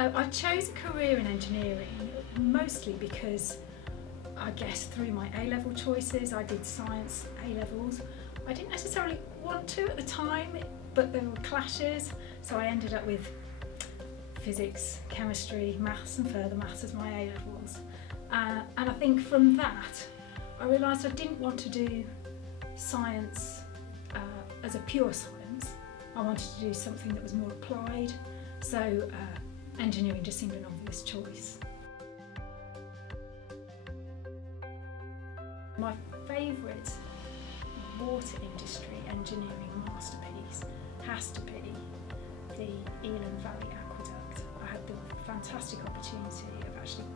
I chose a career in engineering mostly because I guess through my A-level choices, I did science A-levels. I didn't necessarily want to at the time, but there were clashes, so I ended up with physics, chemistry, maths and further maths as my A-levels. And I think from that, I realised I didn't want to do science as a pure science. I wanted to do something that was more applied, so engineering just seemed an obvious choice. My favourite water industry engineering masterpiece has to be the Elan Valley Aqueduct. I had the fantastic opportunity of actually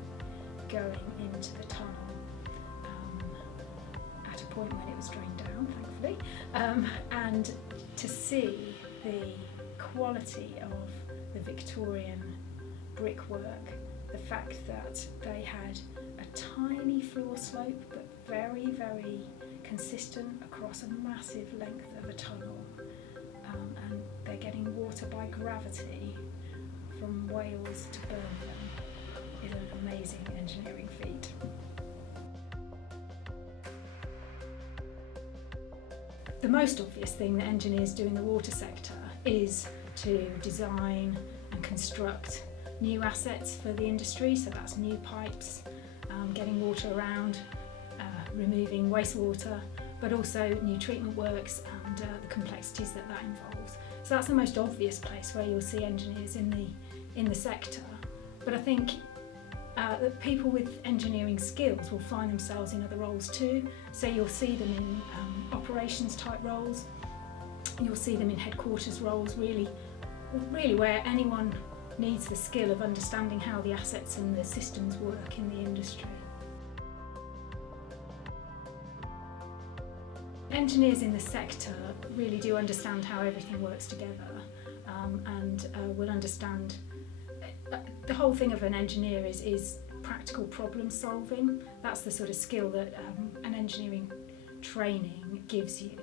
going into the tunnel at a point when it was drained down, thankfully, and to see the quality of the Victorian brickwork, the fact that they had a tiny floor slope but very, very consistent across a massive length of a tunnel, and they're getting water by gravity from Wales to Birmingham is an amazing engineering feat. The most obvious thing that engineers do in the water sector is to design and construct new assets for the industry, so that's new pipes, getting water around, removing wastewater, but also new treatment works and the complexities that involves. So that's the most obvious place where you'll see engineers in the sector. But I think that people with engineering skills will find themselves in other roles too. So you'll see them in operations type roles, you'll see them in headquarters roles, really where anyone needs the skill of understanding how the assets and the systems work in the industry. Engineers in the sector really do understand how everything works together, and will understand the whole thing of an engineer is practical problem solving. That's the sort of skill that an engineering training gives you,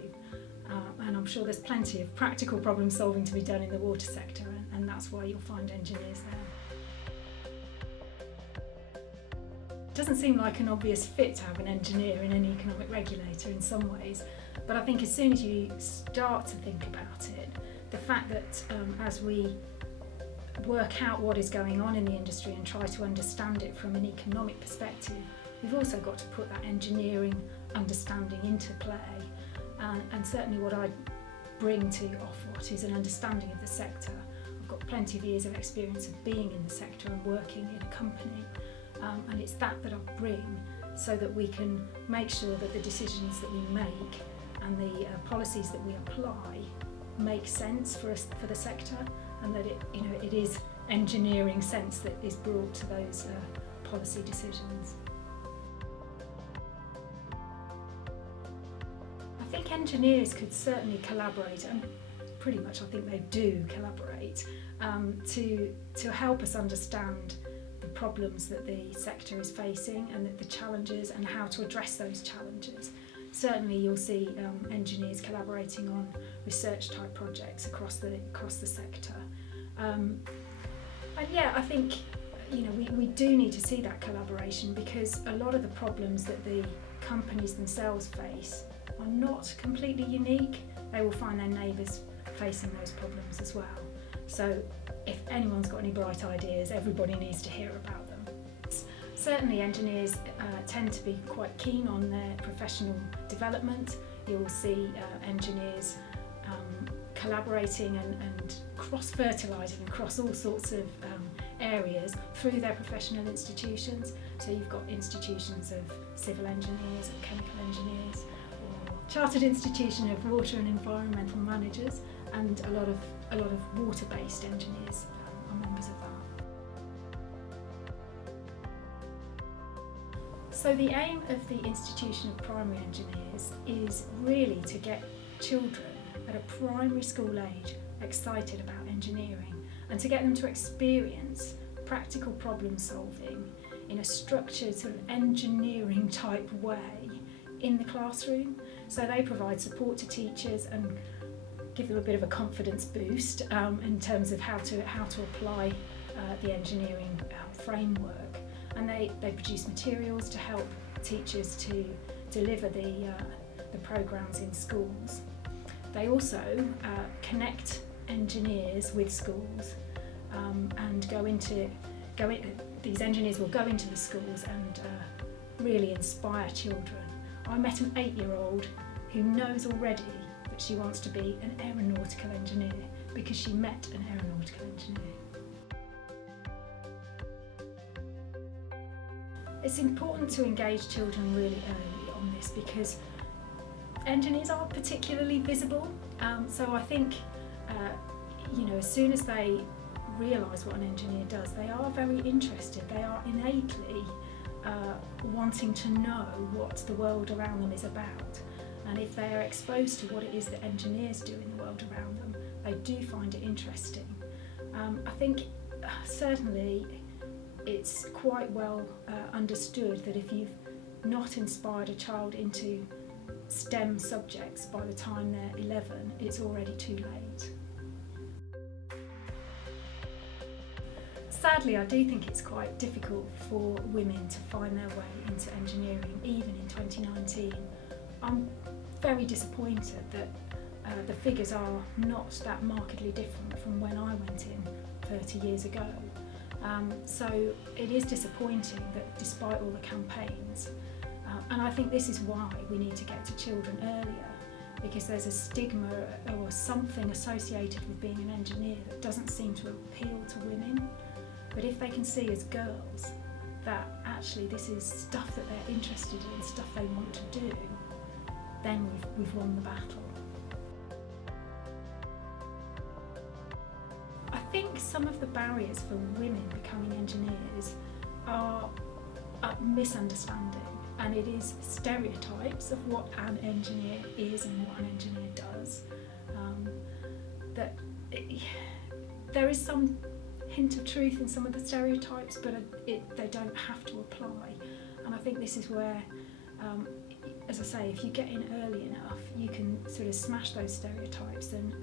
and I'm sure there's plenty of practical problem solving to be done in the water sector, and that's why you'll find engineers there. It doesn't seem like an obvious fit to have an engineer in an economic regulator in some ways, but I think as soon as you start to think about it, the fact that as we work out what is going on in the industry and try to understand it from an economic perspective, we've also got to put that engineering understanding into play. And certainly what I bring to Ofwat is an understanding of the sector. I've got plenty of years of experience of being in the sector and working in a company, and it's that I bring so that we can make sure that the decisions that we make and the policies that we apply make sense for us, for the sector, and that it is engineering sense that is brought to those policy decisions. I think engineers could certainly collaborate, and pretty much I think they do collaborate, to help us understand the problems that the sector is facing and the challenges and how to address those challenges. Certainly you'll see engineers collaborating on research type projects across the sector. And yeah, I think we do need to see that collaboration, because a lot of the problems that the companies themselves face are not completely unique. They will find their neighbours facing those problems as well. So if anyone's got any bright ideas, everybody needs to hear about them. Certainly engineers tend to be quite keen on their professional development. You'll see engineers collaborating and cross-fertilising across all sorts of areas through their professional institutions. So you've got institutions of civil engineers, of chemical engineers, or chartered institution of water and environmental managers, and a lot of water-based engineers are members of that. So the aim of the Institution of Primary Engineers is really to get children at a primary school age excited about engineering, and to get them to experience practical problem solving in a structured sort of engineering type way in the classroom. So they provide support to teachers and give them a bit of a confidence boost in terms of how to apply the engineering framework, and they produce materials to help teachers to deliver the programmes in schools. They also connect engineers with schools and these engineers will go into the schools and really inspire children. I met an 8-year-old who knows already that she wants to be an aeronautical engineer because she met an aeronautical engineer. It's important to engage children really early on this because engineers are particularly visible, so I think as soon as they realise what an engineer does, they are very interested. They are innately wanting to know what the world around them is about, and if they are exposed to what it is that engineers do in the world around them, they do find it interesting. I think certainly it's quite well understood that if you've not inspired a child into STEM subjects by the time they're 11, it's already too late. Sadly, I do think it's quite difficult for women to find their way into engineering, even in 2019. I'm very disappointed that the figures are not that markedly different from when I went in 30 years ago. So it is disappointing that despite all the campaigns, and I think this is why we need to get to children earlier, because there's a stigma or something associated with being an engineer that doesn't seem to appeal to women. But if they can see as girls that actually this is stuff that they're interested in, stuff they want to do, then we've won the battle. I think some of the barriers for women becoming engineers are misunderstanding, and it is stereotypes of what an engineer is and what an engineer does. There is some hint of truth in some of the stereotypes, but they don't have to apply. And I think this is where, as I say, if you get in early enough, you can sort of smash those stereotypes. And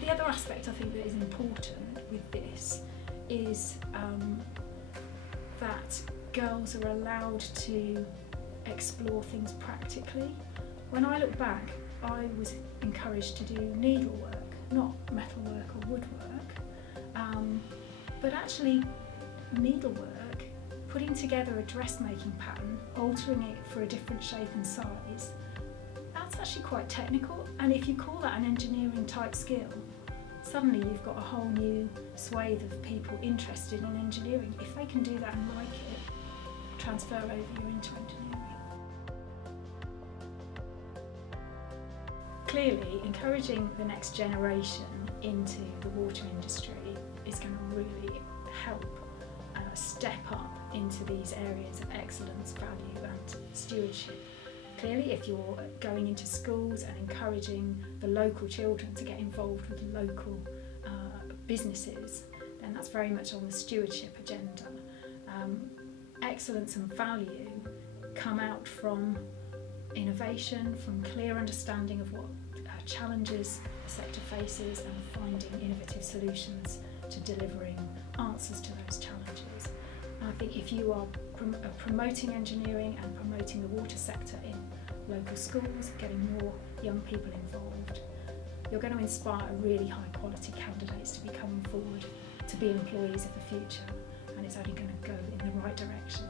the other aspect I think that is important with this is that girls are allowed to explore things practically. When I look back, I was encouraged to do needlework, not metalwork or woodwork, but actually needlework, putting together a dressmaking pattern, altering it for a different shape and size, that's actually quite technical, and if you call that an engineering type skill, suddenly you've got a whole new swathe of people interested in engineering. If they can do that and like it, transfer over you're into engineering. Clearly, encouraging the next generation into the water industry is going to really help step up into these areas of excellence, value and stewardship. Clearly, if you're going into schools and encouraging the local children to get involved with local businesses, then that's very much on the stewardship agenda. Excellence and value come out from innovation, from clear understanding of what challenges the sector faces and finding innovative solutions to delivering answers to those challenges. And I think if you are promoting engineering and promoting the water sector in local schools, getting more young people involved, you're going to inspire really high quality candidates to be coming forward to be employees of the future, and it's only going to go in the right direction.